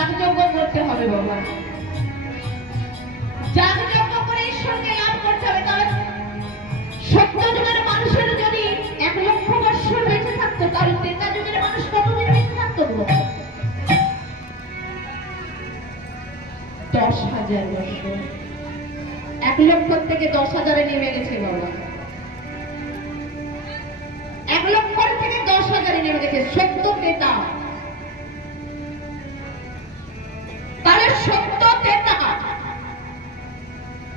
যাগযজ্ঞ করতে হবে বাবা। যাগযজ্ঞ করে ঈশ্বরকে লাভ করতে হবে তাহলে সত্য যুগের মানুষের যদি এক লক্ষ বছর বেঁচে থাকতো, তাহলে তেতা যুগের মানুষ কতদিন বেঁচে থাকতো দশ হাজার বছর এক লক্ষ থেকে দশ হাজারে নেমে গেছে বাবা। এক লক্ষ থেকে দশ হাজারে নেমে গেছে সত্য তেতা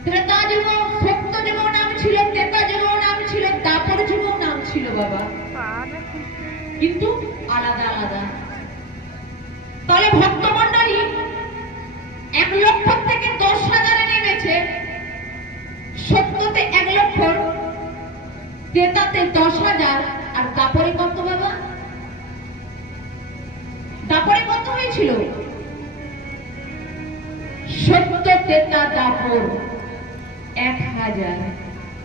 ত্রেতা যুগ সত্য যুগ নাম ছিল ত্রেতা যুগ নাম ছিল দাপর যুগ নাম ছিল বাবা। কিন্তু আলাদা আলাদা। তাহলে ভক্তমণ্ডলী এক লক্ষ থেকে দশ হাজারে নেমেছে। সত্যতে এক লক্ষ ক্রেতাতে দশ হাজার, আর তারপরে কত বাবা? তারপরে কত হয়েছিল? সত্য, তেতা দাপর এক হাজার।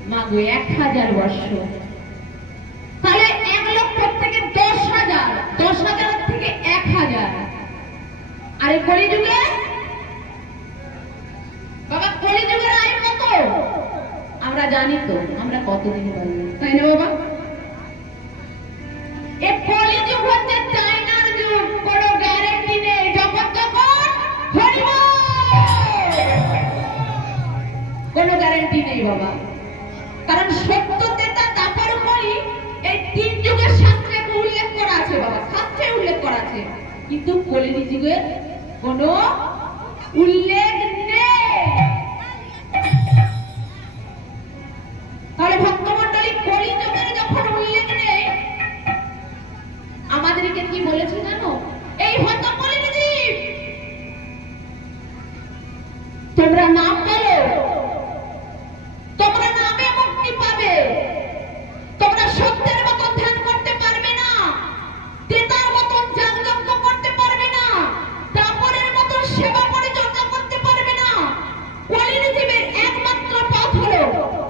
মাগো, এক হাজার বর্ষ। তাহলে এক লক্ষ থেকে দশ হাজার। দশ হাজার থেকে এক হাজার। আরে কলি কলিযুগে? বাবা, কলিযুগের আয়ু কত? আমরা জানি তো, আমরা কতদিন পারব তাই না বাবা? বাবা। কারণ সত্য তেতা দাপর করি এই তিন যুগের শাস্ত্রে উল্লেখ করা আছে বাবা, শাস্ত্রে উল্লেখ করা আছে। কিন্তু কলিনি যুগের কোনো উল্লেখ নেই। তাহলে ভক্তমণ্ডলী কলি যুগের যখন উল্লেখ নেই, আমাদেরকে কি বলেছে জানো? এই হত কলিনি জীব। তোমরা নাম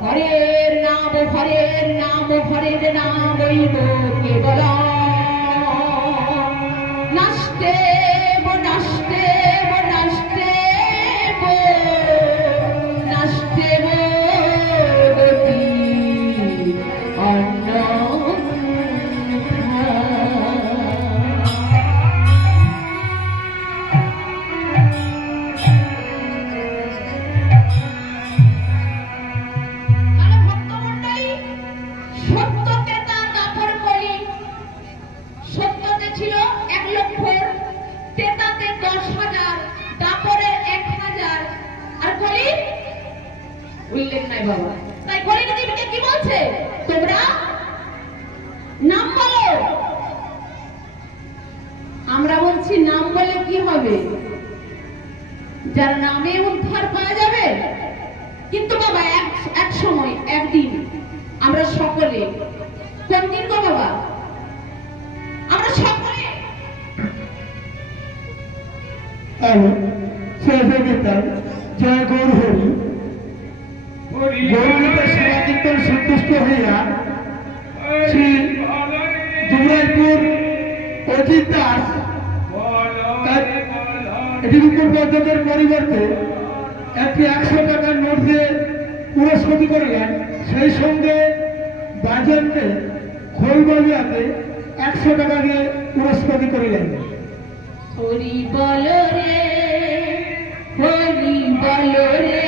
હરે નામ હરે નામ હરે નામ તો કેવલા উল্লেখ নাই বাবা। তাই কি বলছে? তোমরা নাম বলো। আমরা বলছি নাম বলে কি হবে? যার নামে উদ্ধার পাওয়া যাবে। কিন্তু বাবা, এক এক সময়, একদিন। আমরা সকলে। কোন দিন গো বাবা? আমরা সকলে। জয় গৌর হরি পরিবর্তে একটি একশো টাকার নোট দিয়ে পুরস্কৃত করলেন। সেই সঙ্গে বাজেটে খোল বাজাতে একশো টাকা দিয়ে পুরস্কৃত করলেন। হরি রে হরি রে।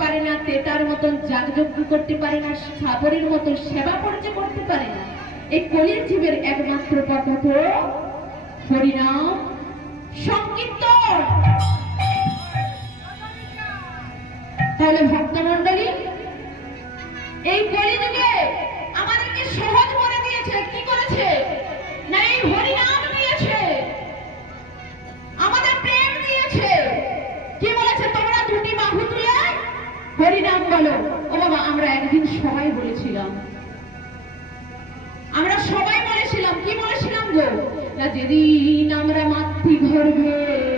পারে না, তেতার মতন যাগযজ্ঞ করতে পারে না সাবরের মতন সেবা পরিচয় করতে পারে না। এই কলির জীবের একমাত্র পথ হরিনাম সংকীর্তন। তাহলে ভক্তমণ্ডলী হরিনাম বলো ও বাবা আমরা একদিন সবাই বলেছিলাম। আমরা সবাই বলেছিলাম, কি বলেছিলাম গো? যেদিন আমরা মাতৃ মাতৃগর্ভে